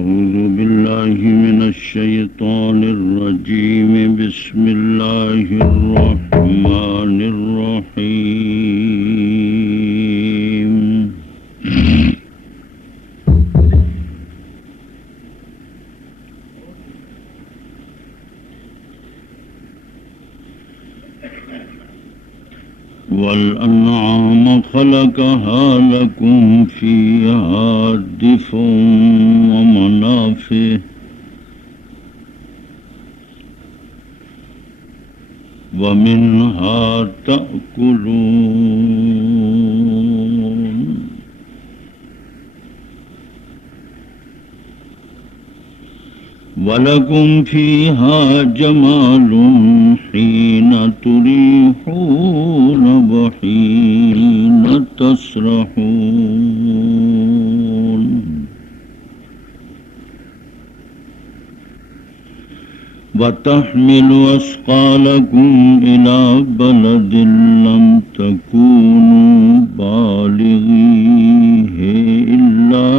أعوذ بالله من الشيطان الرجيم بسم الله الرحمن الرحيم والأنعام خلقها لكم فيها دفء ومنافع ومنها تأكلون وَلَكُمْ فِيهَا جَمَالٌ حِينَ تُرِيحُونَ وَحِينَ تَسْرَحُونَ وَتَحْمِلُ أَثْقَالَكُمْ إِلَى بَلَدٍ لَّمْ تَكُونُوا بَالِغِيهِ إِلَّا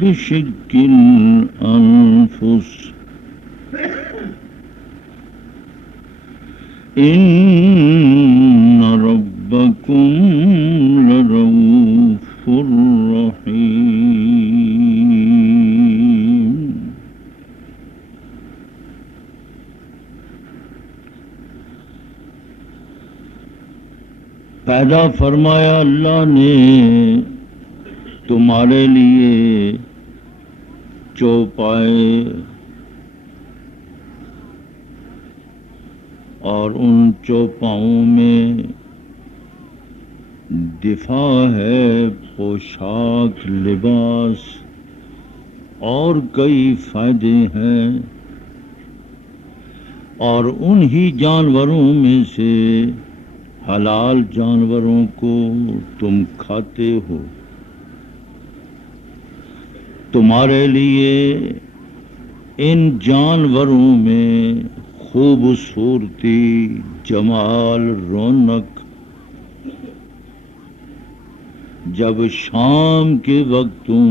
بِشِقِّ الْأَنفُسِ إِنَّ رَبَّكُمْ لَرَءُوفٌ رَحِيمٌ پیدا فرمایا اللہ نے تمہارے لیے چوپائے اور ان چوپاؤں میں دفاع ہے، پوشاک، لباس اور کئی فائدے ہیں، اور انہی جانوروں میں سے حلال جانوروں کو تم کھاتے ہو۔ تمہارے لیے ان جانوروں میں خوبصورتی، جمال، رونق جب شام کے وقت تم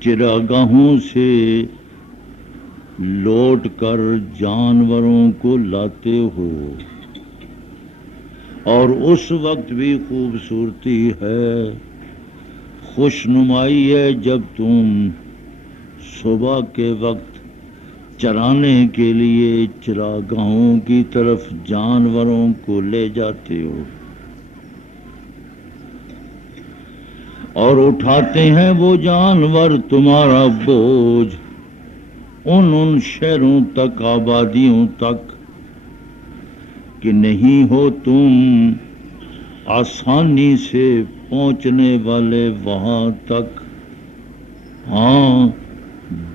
چراگاہوں سے لوٹ کر جانوروں کو لاتے ہو، اور اس وقت بھی خوبصورتی ہے، خوشنمائی ہے جب تم صبح کے وقت چرانے کے لیے چراگاہوں کی طرف جانوروں کو لے جاتے ہو، اور اٹھاتے ہیں وہ جانور تمہارا بوجھ ان شہروں تک، آبادیوں تک کہ نہیں ہو تم آسانی سے پہنچنے والے وہاں تک، ہاں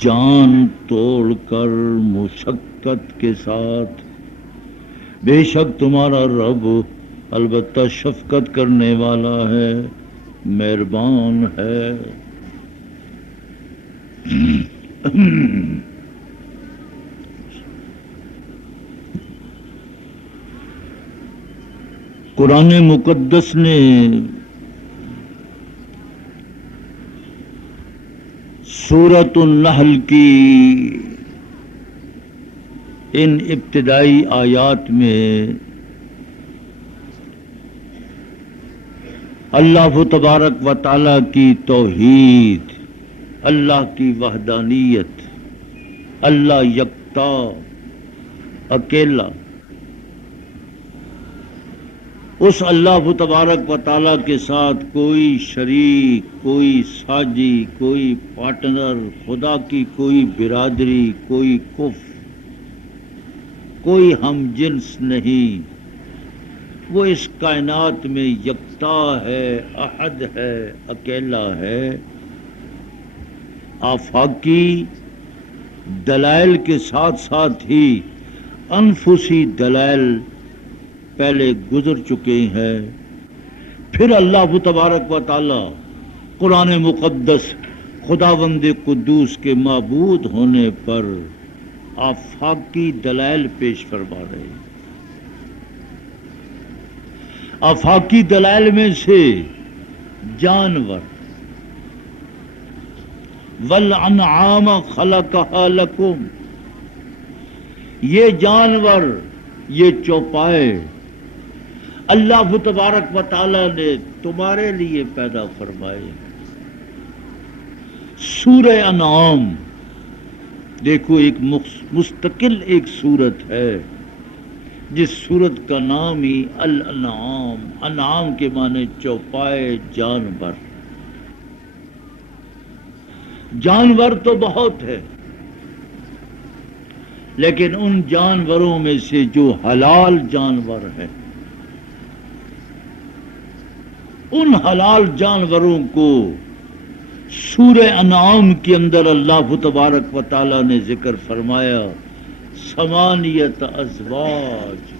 جان توڑ کر مشقت کے ساتھ۔ بے شک تمہارا رب البتہ شفقت کرنے والا ہے، مہربان ہے۔ قرآن مقدس نے سورۃ النحل کی ان ابتدائی آیات میں اللہ تبارک و تعالی کی توحید، اللہ کی وحدانیت، اللہ یکتا اکیلا، اس اللہ تبارک و تعالیٰ کے ساتھ کوئی شریک، کوئی ساجی، کوئی پارٹنر، خدا کی کوئی برادری، کوئی کف، کوئی ہم جنس نہیں، وہ اس کائنات میں یکتا ہے، احد ہے، اکیلا ہے۔ آفاقی دلائل کے ساتھ ساتھ ہی انفسی دلائل پہلے گزر چکے ہیں، پھر اللہ تبارک و تعالی قرآن مقدس خداوند قدوس کے معبود ہونے پر آفاقی دلائل پیش فرما رہے ہیں۔ آفاقی دلائل میں سے جانور، والانعام خلقها لکم، یہ جانور، یہ چوپائے اللہ تبارک و تعالی نے تمہارے لیے پیدا فرمائے۔ سورہ انعام دیکھو، ایک مستقل ایک سورت ہے جس سورت کا نام ہی الانعام، انعام کے معنی چوپائے، جانور۔ جانور تو بہت ہے، لیکن ان جانوروں میں سے جو حلال جانور ہیں، ان حلال جانوروں کو سورہ انعام کے اندر اللہ تبارک و تعالی نے ذکر فرمایا، ثمانیت ازواج،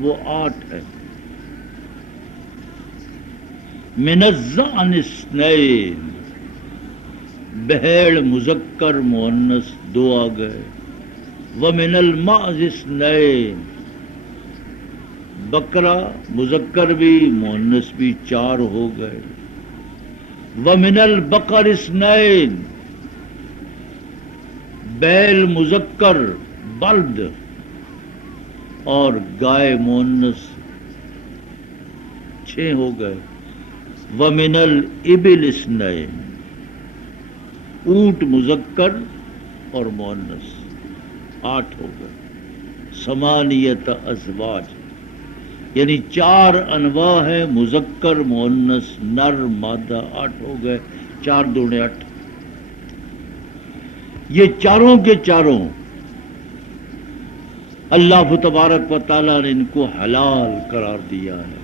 وہ 8 ہے۔ من الضأن اثنین، بھیڑ مذکر مؤنث 2 آ گئے۔ ومن المعز اثنین، بکرا مذکر بھی مؤنث بھی 4 ہو گئے۔ ومن البقر اثنین، بیل مذکر بلد اور گائے مؤنث 6 ہو گئے۔ ومن الابل اثنین، اونٹ مذکر اور مؤنث 8 ہو گئے۔ ثمانیت ازواج، یعنی 4 انواع ہے، مذکر مؤنث نر مادہ، 8 ہو گئے۔ 4 دونے 8۔ یہ چاروں کے چاروں اللہ تبارک و تعالیٰ نے ان کو حلال قرار دیا ہے،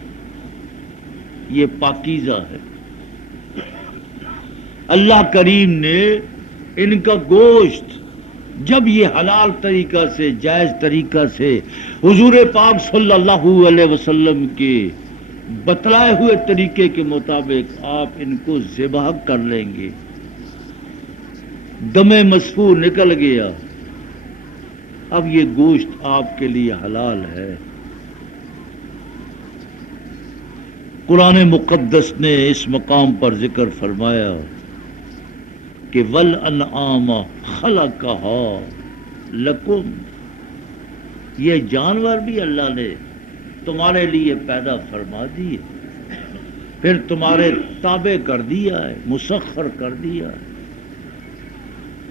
یہ پاکیزہ ہے۔ اللہ کریم نے ان کا گوشت جب یہ حلال طریقہ سے، جائز طریقہ سے حضور پاک صلی اللہ علیہ وسلم کے بتلائے ہوئے طریقے کے مطابق آپ ان کو ذبح کر لیں گے، دم مسفوح نکل گیا، اب یہ گوشت آپ کے لیے حلال ہے۔ قرآن مقدس نے اس مقام پر ذکر فرمایا کہ والانعام خلقها لکم، یہ جانور بھی اللہ نے تمہارے لیے پیدا فرما دیے، پھر تمہارے تابع کر دیا ہے، مسخر کر دیا ہے۔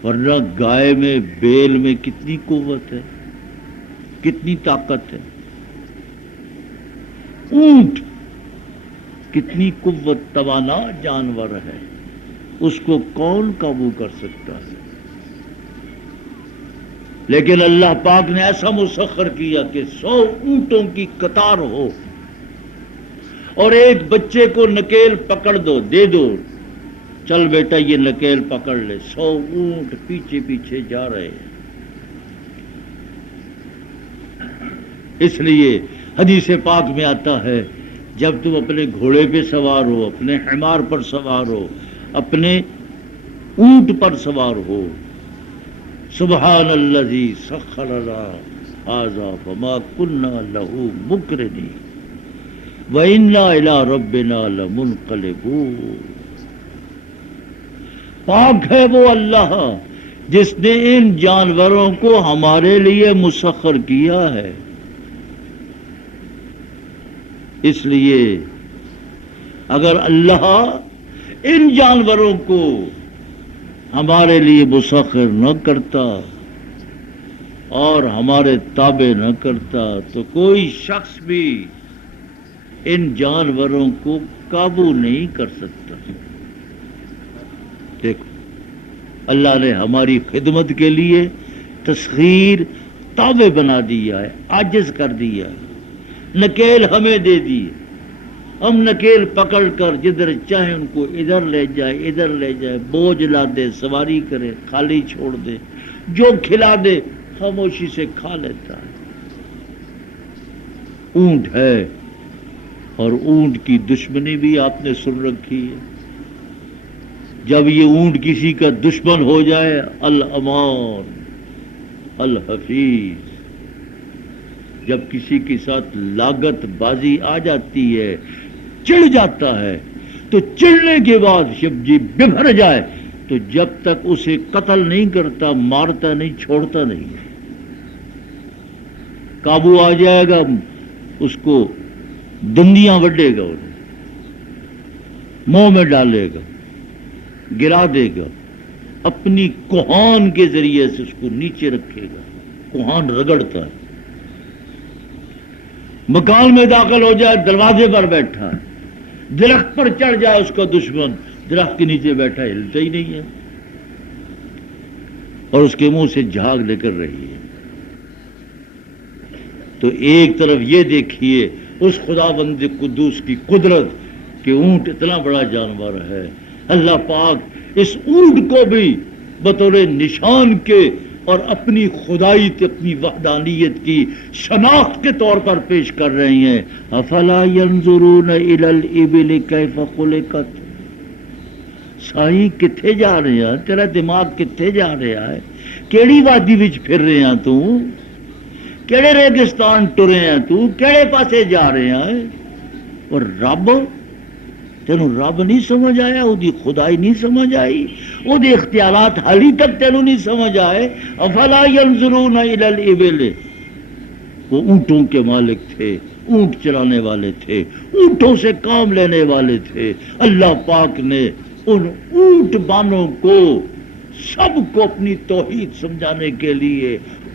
ورنہ گائے میں، بیل میں کتنی قوت ہے، کتنی طاقت ہے، اونٹ کتنی قوت توانا جانور ہے، اس کو کون قابو کر سکتا ہے؟ لیکن اللہ پاک نے ایسا مسخر کیا کہ 100 اونٹوں کی قطار ہو اور ایک بچے کو نکیل پکڑ دو، دے دو، چل بیٹا یہ نکیل پکڑ لے، 100 اونٹ پیچھے پیچھے جا رہے ہیں۔ اس لیے حدیث پاک میں آتا ہے، جب تم اپنے گھوڑے پہ سوار ہو، اپنے حمار پر سوار ہو، اپنے اونٹ پر سوار ہو، سبحان الذی سخر لنا ھذا وما كنا له مقرنین وإنا إلى ربنا لمنقلبون۔ پاک ہے وہ اللہ جس نے ان جانوروں کو ہمارے لیے مسخر کیا ہے۔ اس لیے اگر اللہ ان جانوروں کو ہمارے لیے مسخر نہ کرتا اور ہمارے تابع نہ کرتا تو کوئی شخص بھی ان جانوروں کو قابو نہیں کر سکتا۔ دیکھو اللہ نے ہماری خدمت کے لیے تسخیر تابع بنا دیا ہے، عاجز کر دیا ہے، نکیل ہمیں دے دی، ہم نکیل پکڑ کر جدھر چاہیں ان کو ادھر لے جائے، ادھر لے جائے، بوجھ لا دے، سواری کرے، خالی چھوڑ دے، جو کھلا دے خاموشی سے کھا لیتا ہے۔ اونٹ ہے، اور اونٹ کی دشمنی بھی آپ نے سن رکھی ہے۔ جب یہ اونٹ کسی کا دشمن ہو جائے، الامان الحفیظ، جب کسی کے ساتھ لاگت بازی آ جاتی ہے، چڑ جاتا ہے، تو چڑنے کے بعد جب جی ببھر جائے تو جب تک اسے قتل نہیں کرتا، مارتا نہیں، چھوڑتا نہیں، قابو آ جائے گا، اس کو دندیاں وڈے گا، انہیں منہ میں ڈالے گا، گرا دے گا، اپنی کوہان کے ذریعے سے اس کو نیچے رکھے گا، کوہان رگڑتا ہے، مکان میں داخل ہو جائے، دروازے پر بیٹھا ہے، درخت پر چڑھ جائے اس کا دشمن، درخت کے نیچے بیٹھا ہے، ہلتا ہی نہیں ہے، اور اس کے منہ سے جھاگ نکل رہی ہے۔ تو ایک طرف یہ دیکھیے اس خدا بند قدوس کی قدرت کہ اونٹ اتنا بڑا جانور ہے، اللہ پاک اس اونٹ کو بھی بطور نشان کے اور اپنی خدائی اپنی وحدانیت کی شناخت کے طور پر پیش کر رہے ہیں۔ افلا ينظرون الى الابل كيف خلقت، سائی کتھے جا رہے ہیں، تیرا دماغ کتھے جا رہا ہے، کیڑی وادی وچ پھر رہے ہیں تو، کیڑے ریگستان ٹرے ہیں تو، کیڑے پاسے جا رہے ہیں، اور رب تینوں رب نہیں سمجھ آیا، وہ دی خدائی نہیں سمجھ آئی، وہ دی اختیارات حالی تک تینوں نہیں سمجھ آئے۔ افلا ينظرون الى الابل، وہ اونٹوں کے مالک تھے، اونٹ چلانے والے تھے، اونٹوں سے کام لینے والے تھے۔ اللہ پاک نے ان اونٹ بانوں کو سب کو اپنی توحید سمجھانے کے لیے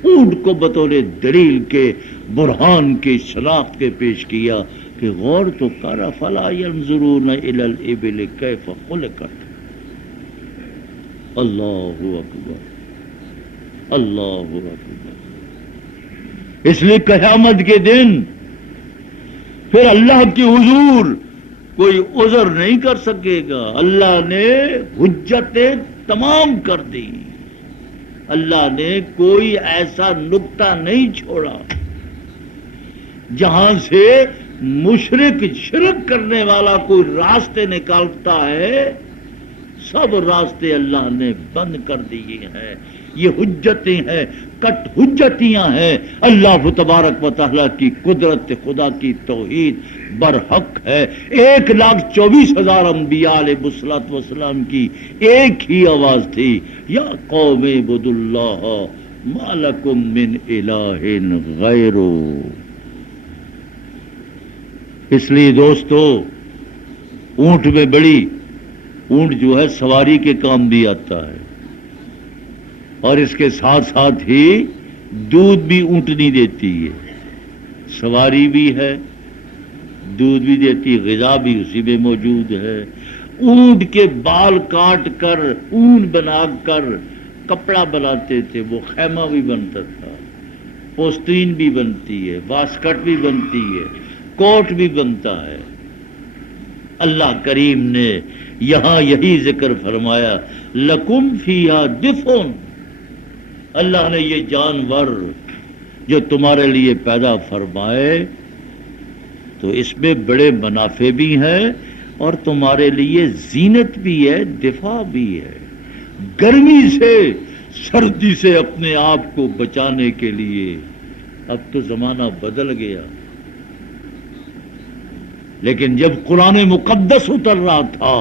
اونٹ کو بطور دلیل کے، برہان کے، شناخت کے پیش کیا کہ غور تو کر، فلا ينظرون الى الابل كيف خلقت۔ اللہ اکبر، اللہ اکبر۔ اس لیے قیامت کے دن پھر اللہ کے حضور کوئی عذر نہیں کر سکے گا، اللہ نے حجتیں تمام کر دی، اللہ نے کوئی ایسا نقطہ نہیں چھوڑا جہاں سے مشرک شرک کرنے والا کوئی راستے نکالتا ہے، سب راستے اللہ نے بند کر دیے ہیں۔ یہ حجتیں ہیں، کٹ حجتیاں ہیں، اللہ تبارک و تعالیٰ کی قدرت، خدا کی توحید برحق ہے۔ 1,24,000 انبیاء علیہ الصلوۃ والسلام کی ایک ہی آواز تھی، یا قوم اعبدوا اللہ ما لکم من الہ غیرہ۔ اس لیے دوستو، اونٹ میں بڑی، اونٹ جو ہے سواری کے کام بھی آتا ہے، اور اس کے ساتھ ساتھ ہی دودھ بھی اونٹنی دیتی ہے، سواری بھی ہے، دودھ بھی دیتی، غذا بھی اسی میں موجود ہے۔ اونٹ کے بال کاٹ کر اون بنا کر کپڑا بناتے تھے، وہ خیمہ بھی بنتا تھا، پوستین بھی بنتی ہے، واسکٹ بھی بنتی ہے، کوٹ بھی بنتا ہے۔ اللہ کریم نے یہاں یہی ذکر فرمایا، لکم فیہا دفء، اللہ نے یہ جانور جو تمہارے لیے پیدا فرمائے تو اس میں بڑے منافع بھی ہیں اور تمہارے لیے زینت بھی ہے، دفاع بھی ہے، گرمی سے، سردی سے اپنے آپ کو بچانے کے لیے۔ اب تو زمانہ بدل گیا، لیکن جب قرآن مقدس اتر رہا تھا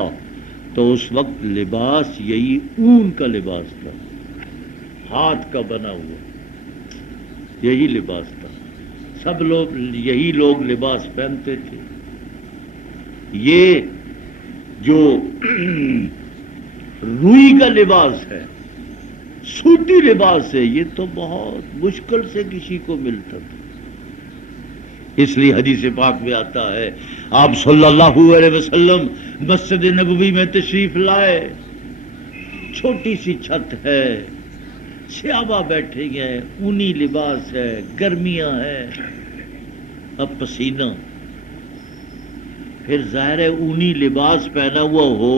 تو اس وقت لباس یہی اون کا لباس تھا، ہاتھ کا بنا ہوا یہی لباس تھا، سب لوگ یہی لوگ لباس پہنتے تھے۔ یہ جو روئی کا لباس ہے، سوتی لباس ہے، یہ تو بہت مشکل سے کسی کو ملتا تھا۔ اس لیے حدیث پاک میں آتا ہے، آپ صلی اللہ علیہ وسلم مسجد نبوی میں تشریف لائے، چھوٹی سی چھت ہے، صحابہ بیٹھے گئے، اونی لباس ہے، گرمیاں ہیں، اب پسینہ، پھر ظاہر ہے اونی لباس پہنا ہوا ہو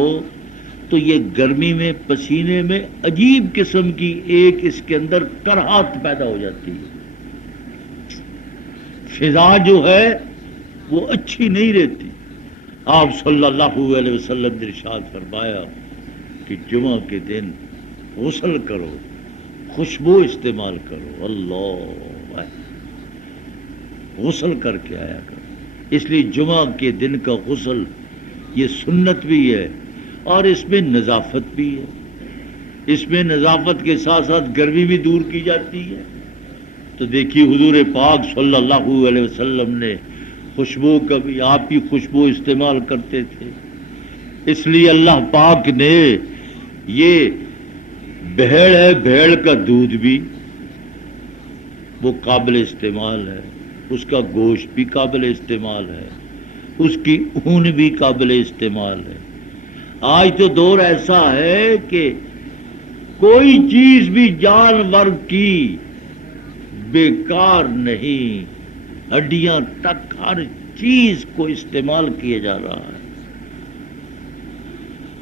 تو یہ گرمی میں پسینے میں عجیب قسم کی ایک اس کے اندر کراہت پیدا ہو جاتی ہے، فضا جو ہے وہ اچھی نہیں رہتی۔ آپ صلی اللہ علیہ وسلم نے ارشاد فرمایا کہ جمعہ کے دن غسل کرو، خوشبو استعمال کرو، اللہ غسل کر کے آیا کرو۔ اس لیے جمعہ کے دن کا غسل یہ سنت بھی ہے اور اس میں نظافت بھی ہے۔ اس میں نظافت کے ساتھ ساتھ گرمی بھی دور کی جاتی ہے. تو دیکھیے حضور پاک صلی اللہ علیہ وسلم نے خوشبو کا بھی آپ کی خوشبو استعمال کرتے تھے. اس لیے اللہ پاک نے یہ بھیڑ ہے، بھیڑ کا دودھ بھی وہ قابل استعمال ہے، اس کا گوشت بھی قابل استعمال ہے، اس کی اون بھی قابل استعمال ہے. آج تو دور ایسا ہے کہ کوئی چیز بھی جانور کی بیکار نہیں، ہڈیاں تک ہر چیز کو استعمال کیا جا رہا ہے.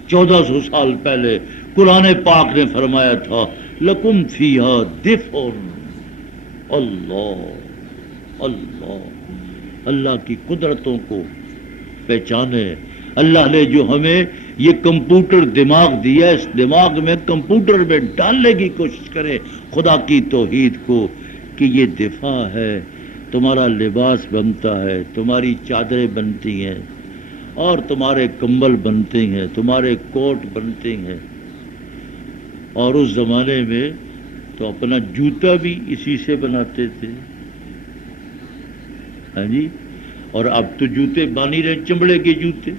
1400 سال پہلے قرآن پاک نے فرمایا تھا لکم فیہا دفء. اللہ اللہ اللہ کی قدرتوں کو پہچانے. اللہ نے جو ہمیں یہ کمپیوٹر دماغ دیا ہے، اس دماغ میں کمپیوٹر میں ڈالنے کی کوشش کرے خدا کی توحید کو کہ یہ دفاع ہے، تمہارا لباس بنتا ہے، تمہاری چادریں بنتی ہیں اور تمہارے کمبل بنتے ہیں، تمہارے کوٹ بنتے ہیں. اور اس زمانے میں تو اپنا جوتا بھی اسی سے بناتے تھے. ہاں جی. اور اب تو جوتے بن ہی رہے، چمڑے کے جوتے،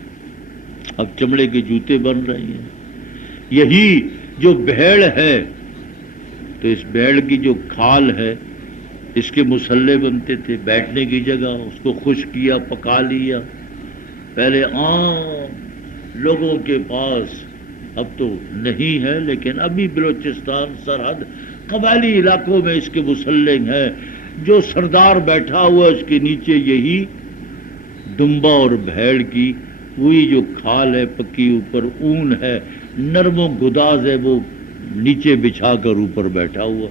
اب چمڑے کے جوتے بن رہے ہیں. یہی جو بھیڑ ہے تو اس بھیڑ کی جو کھال ہے اس کے مسلے بنتے تھے، بیٹھنے کی جگہ. اس کو خشک کیا، پکا لیا. پہلے عام لوگوں کے پاس، اب تو نہیں ہے لیکن ابھی بلوچستان سرحد قبائلی علاقوں میں اس کے مسلے ہیں. جو سردار بیٹھا ہوا اس کے نیچے یہی دمبا اور بھیڑ کی وہی جو کھال ہے پکی، اوپر اون ہے، نرم و گداز ہے، وہ نیچے بچھا کر اوپر بیٹھا ہوا.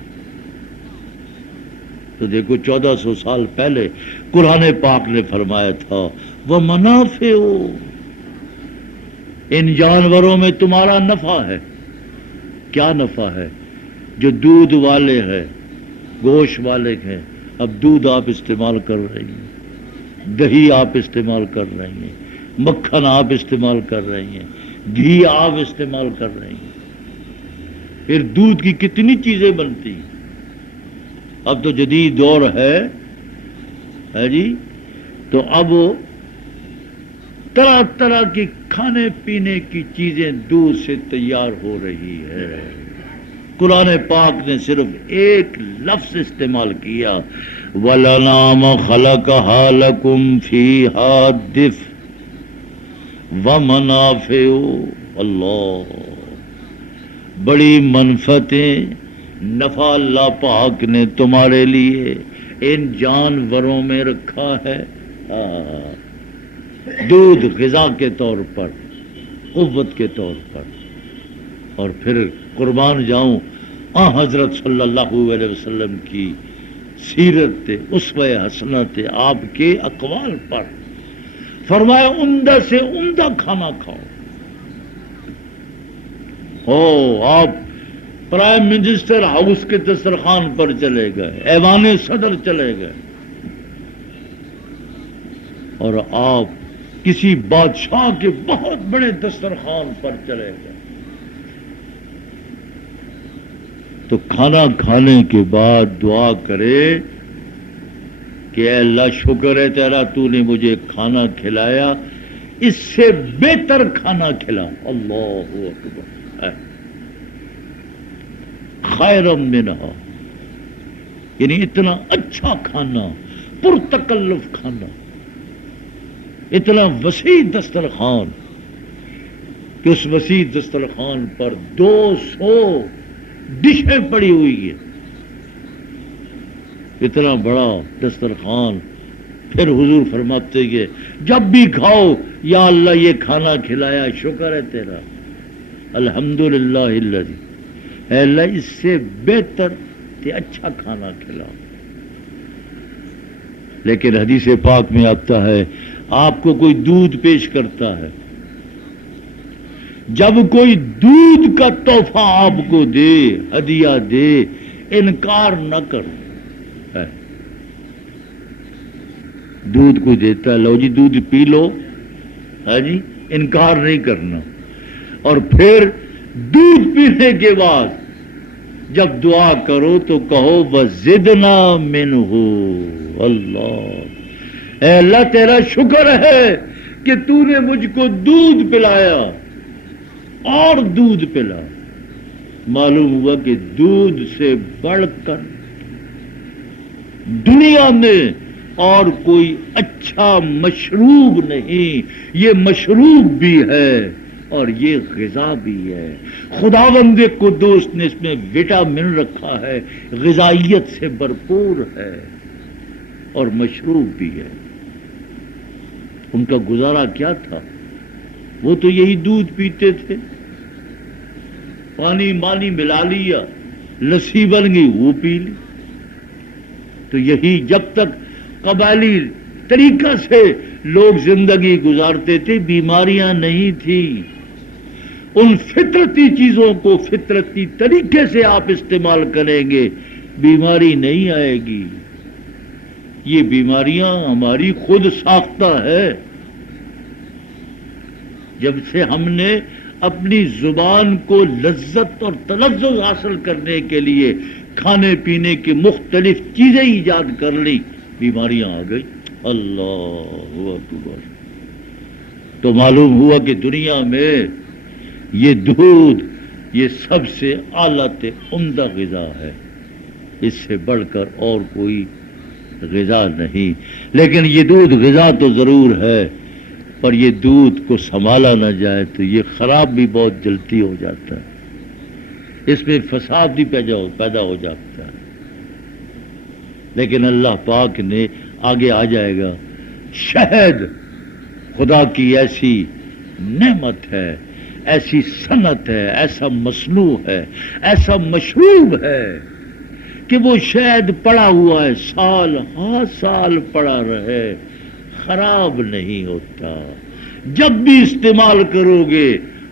تو دیکھو 1400 سال پہلے قرآن پاک نے فرمایا تھا وَمَنَافِعُ، ان جانوروں میں تمہارا نفع ہے. کیا نفع ہے؟ جو دودھ والے ہیں، گوشت والے ہیں. اب دودھ آپ استعمال کر رہے ہیں، دہی آپ استعمال کر رہے ہیں، مکھن آپ استعمال کر رہے ہیں، گھی آپ استعمال کر رہے ہیں. پھر دودھ کی کتنی چیزیں بنتی ہیں. اب تو جدید دور ہے جی. تو اب طرح طرح کی کھانے پینے کی چیزیں دودھ سے تیار ہو رہی ہے. قرآن پاک نے صرف ایک لفظ استعمال کیا وَالْأَنْعَامَ خَلَقَهَا لَكُمْ فِيهَا دِفْءٌ وَمَنَافِعُ. اللہ، بڑی منفعتیں، نفع اللہ پاک نے تمہارے لیے ان جانوروں میں رکھا ہے. دودھ غذا کے طور پر، قوت کے طور پر. اور پھر قربان جاؤں حضرت صلی اللہ علیہ وسلم کی سیرت اسوہ حسنہ تھے، آپ کے اقوال پر. فرمایا عمدہ سے عمدہ کھانا کھاؤ. آپ پرائم منسٹر ہاؤس کے دسترخوان پر چلے گئے، ایوان صدر چلے گئے، اور آپ کسی بادشاہ کے بہت بڑے دسترخوان پر چلے گئے. تو کھانا کھانے کے بعد دعا کرے کہ اے اللہ شکر ہے تیرا، تو نے مجھے کھانا کھلایا، اس سے بہتر کھانا کھلا. اللہ اکبر. خیرم منہا، یعنی اتنا اچھا کھانا، پرتکلف کھانا، اتنا وسیع دسترخوان کہ اس وسیع دسترخوان پر 200 ڈشیں پڑی ہوئی ہیں. اتنا بڑا دسترخوان. پھر حضور فرماتے کہ جب بھی کھاؤ یا اللہ یہ کھانا کھلایا، شکر ہے تیرا، الحمدللہ الذی، اے اللہ اس سے بہتر تے اچھا کھانا کھلاؤ. لیکن حدیث پاک میں آتا ہے آپ کو کوئی دودھ پیش کرتا ہے، جب کوئی دودھ کا تحفہ آپ کو دے، ہدیہ دے، انکار نہ کرو. دودھ کو دیتا ہے، لو جی دودھ پی لو، ہے جی، انکار نہیں کرنا. اور پھر دودھ پینے کے بعد جب دعا کرو تو کہو وزدنا منہ. اللہ، اے اللہ تیرا شکر ہے کہ تو نے مجھ کو دودھ پلایا اور دودھ پلا. معلوم ہوا کہ دودھ سے بڑھ کر دنیا میں اور کوئی اچھا مشروب نہیں. یہ مشروب بھی ہے اور یہ غذا بھی ہے. خداوند قدوس نے اس میں وٹامن رکھا ہے، غذائیت سے بھرپور ہے اور مشروب بھی ہے. ان کا گزارا کیا تھا؟ وہ تو یہی دودھ پیتے تھے. پانی مانی ملا لیا، لسی بن گئی، وہ پی لی. تو یہی جب تک قبائلی طریقہ سے لوگ زندگی گزارتے تھے، بیماریاں نہیں تھیں. ان فطرتی چیزوں کو فطرتی طریقے سے آپ استعمال کریں گے، بیماری نہیں آئے گی. یہ بیماریاں ہماری خود ساختہ ہے. جب سے ہم نے اپنی زبان کو لذت اور تلذذ حاصل کرنے کے لیے کھانے پینے کی مختلف چیزیں ایجاد کر لی، بیماریاں آ گئی. اللہ اکبر. تو معلوم ہوا کہ دنیا میں یہ دودھ یہ سب سے اعلیٰ عمدہ غذا ہے. اس سے بڑھ کر اور کوئی غذا نہیں. لیکن یہ دودھ غذا تو ضرور ہے، پر یہ دودھ کو سنبھالا نہ جائے تو یہ خراب بھی بہت جلدی ہو جاتا ہے. اس میں فساد بھی پیدا ہو جاتا ہے. لیکن اللہ پاک نے آگے آ جائے گا. شہد خدا کی ایسی نعمت ہے، ایسی صنعت ہے، ایسا مصنوع ہے، ایسا مشروب ہے کہ وہ شہد پڑا ہوا ہے، سال ہاں سال پڑا رہے، خراب نہیں ہوتا. جب بھی استعمال کرو گے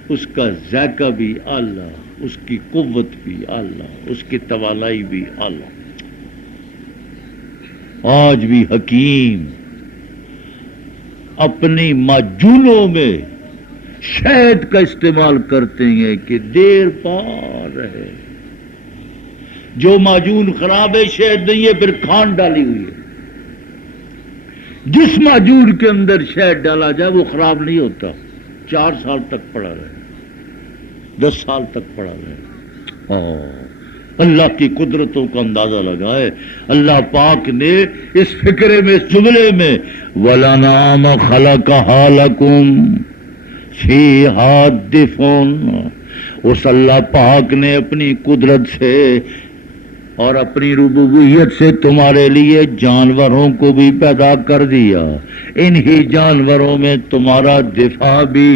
اس کا ذائقہ بھی اعلیٰ، اس کی قوت بھی اعلیٰ، اس کی توانائی بھی اعلیٰ. آج بھی حکیم اپنی معجونوں میں شہد کا استعمال کرتے ہیں کہ دیر پار رہے. جو معجون خراب ہے شہد نہیں ہے، پھر کھانڈ ڈالی ہوئی ہے. جس معجون کے اندر شہد ڈالا جائے وہ خراب نہیں ہوتا، 4 سال تک پڑا رہے، 10 سال تک پڑا رہے. اللہ کی قدرتوں کا اندازہ لگائے. اللہ پاک نے اس فکرے میں، اس جملے میں وَلَنَعَامَ خَلَقَهَا لَكُمْ فِيهَا دِفْءٌ، اس اللہ پاک نے اپنی قدرت سے اور اپنی ربوبیت سے تمہارے لیے جانوروں کو بھی پیدا کر دیا. انہی جانوروں میں تمہارا دفاع بھی،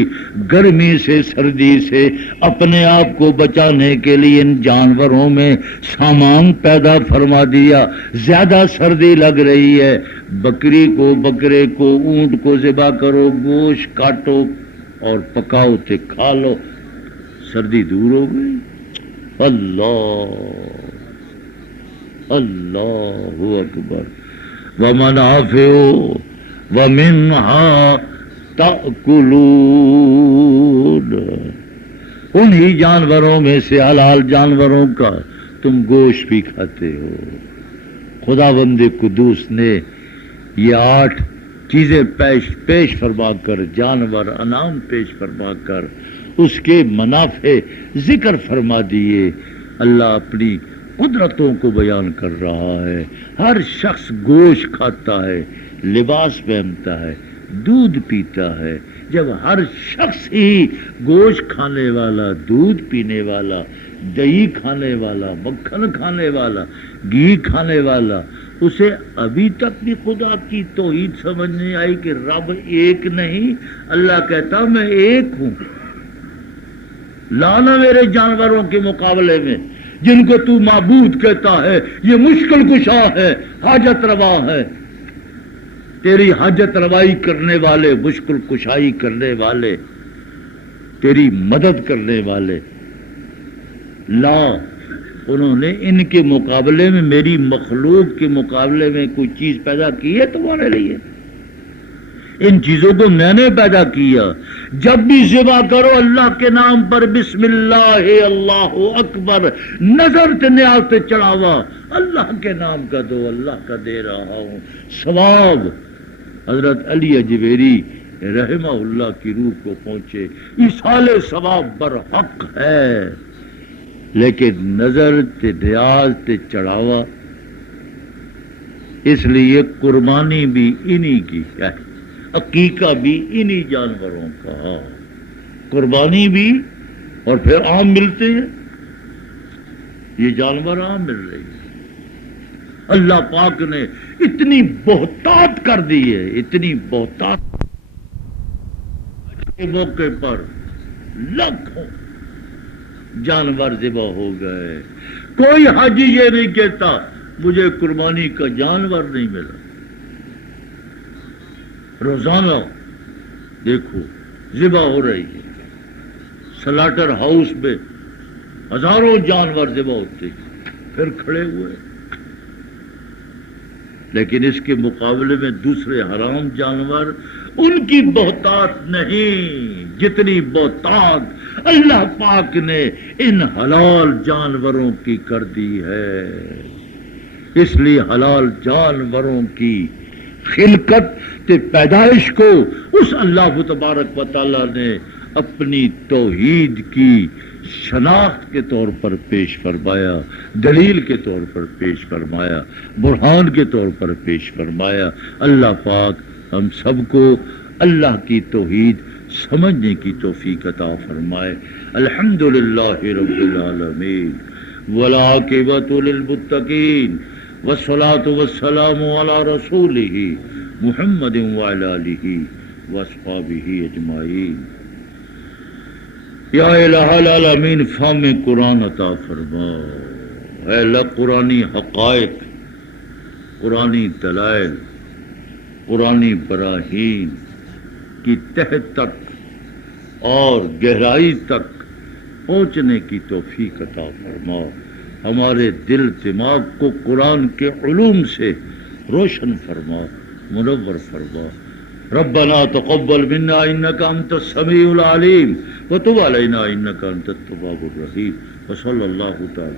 گرمی سے سردی سے اپنے آپ کو بچانے کے لیے ان جانوروں میں سامان پیدا فرما دیا. زیادہ سردی لگ رہی ہے، بکری کو، بکرے کو، اونٹ کو ذبح کرو، گوشت کاٹو اور پکاؤ تے کھا لو، سردی دور ہو گئی. اللہ اللہ اکبر. وَمَنَافِعُ وَمِنْهَا تَأْكُلُونَ، انہی جانوروں میں سے، حلال جانوروں کا تم گوشت بھی کھاتے ہو. خداوند قدوس نے یہ 8 چیزیں پیش فرما کر، جانور انعام پیش فرما کر اس کے منافع ذکر فرما دیے. اللہ اپنی قدرتوں کو بیان کر رہا ہے. ہر شخص گوشت کھاتا ہے، لباس پہنتا ہے، دودھ پیتا ہے. جب ہر شخص ہی گوشت کھانے والا، دودھ پینے والا، دہی کھانے والا، مکھن کھانے والا، گھی کھانے والا، اسے ابھی تک بھی خدا کی توحید سمجھ نہیں آئی کہ رب ایک نہیں. اللہ کہتا میں ایک ہوں. لانا میرے جانوروں کے مقابلے میں جن کو تو معبود کہتا ہے، یہ مشکل کشا ہے، حاجت روا ہے. تیری حاجت روائی کرنے والے، مشکل کشائی کرنے والے، تیری مدد کرنے والے لا. انہوں نے ان کے مقابلے میں، میری مخلوق کے مقابلے میں کوئی چیز پیدا کی ہے تمہارے لیے؟ ان چیزوں کو میں نے پیدا کیا. جب بھی ذبح کرو اللہ کے نام پر بسم اللہ اللہ اکبر. نظر تے نیاز تے چڑھاوا اللہ کے نام کا دو, اللہ کا دے رہا ہوں. ثواب حضرت علی اجویری رحمہ اللہ کی روح کو پہنچے. ایصال ثواب برحق ہے, لیکن نظر تے نیاز تے چڑھاوا. اس لیے قربانی بھی انہی کی ہے, عقیقہ بھی انہی جانوروں کا. قربانی بھی اور پھر عام ملتے ہیں, یہ جانور عام مل رہی ہے. اللہ پاک نے اتنی بہتات کر دی ہے, اتنی بہتات کے موقع پر لاکھوں جانور ذبح ہو گئے. کوئی حاجی یہ نہیں کہتا مجھے قربانی کا جانور نہیں ملا. روزانہ دیکھو ذبح ہو رہی ہے, سلاٹر ہاؤس میں ہزاروں جانور ذبح ہوتے پھر کھڑے ہوئے. لیکن اس کے مقابلے میں دوسرے حرام جانور, ان کی بہتات نہیں جتنی بہتات اللہ پاک نے ان حلال جانوروں کی کر دی ہے. اس لیے حلال جانوروں کی خلقت تے پیدائش کو اس اللہ تبارک و تعالی نے اپنی توحید کی شناخت کے طور پر پیش فرمایا, دلیل کے طور پر پیش فرمایا, برہان کے طور پر پیش فرمایا. اللہ پاک ہم سب کو اللہ کی توحید سمجھنے کی توفیق عطا فرمائے. الحمدللہ رب العالمین والعاقبۃ للمتقین والصلاة والسلام علی رسولہ محمد وعلی آلہ واصحابہ اجمعین. یا الہ العالمین فہم قرآن عطا فرما. اے اللہ قرآنی حقائق, قرآنی دلائل, قرآنی براہین کی تہ تک اور گہرائی تک پہنچنے کی توفیق عطا فرما. ہمارے دل دماغ کو قرآن کے علوم سے روشن فرما, منور فرما. ربنا تقبل منا انك انت السميع العليم وتب علينا انك انت التواب الرحيم. وصلى الله تعالى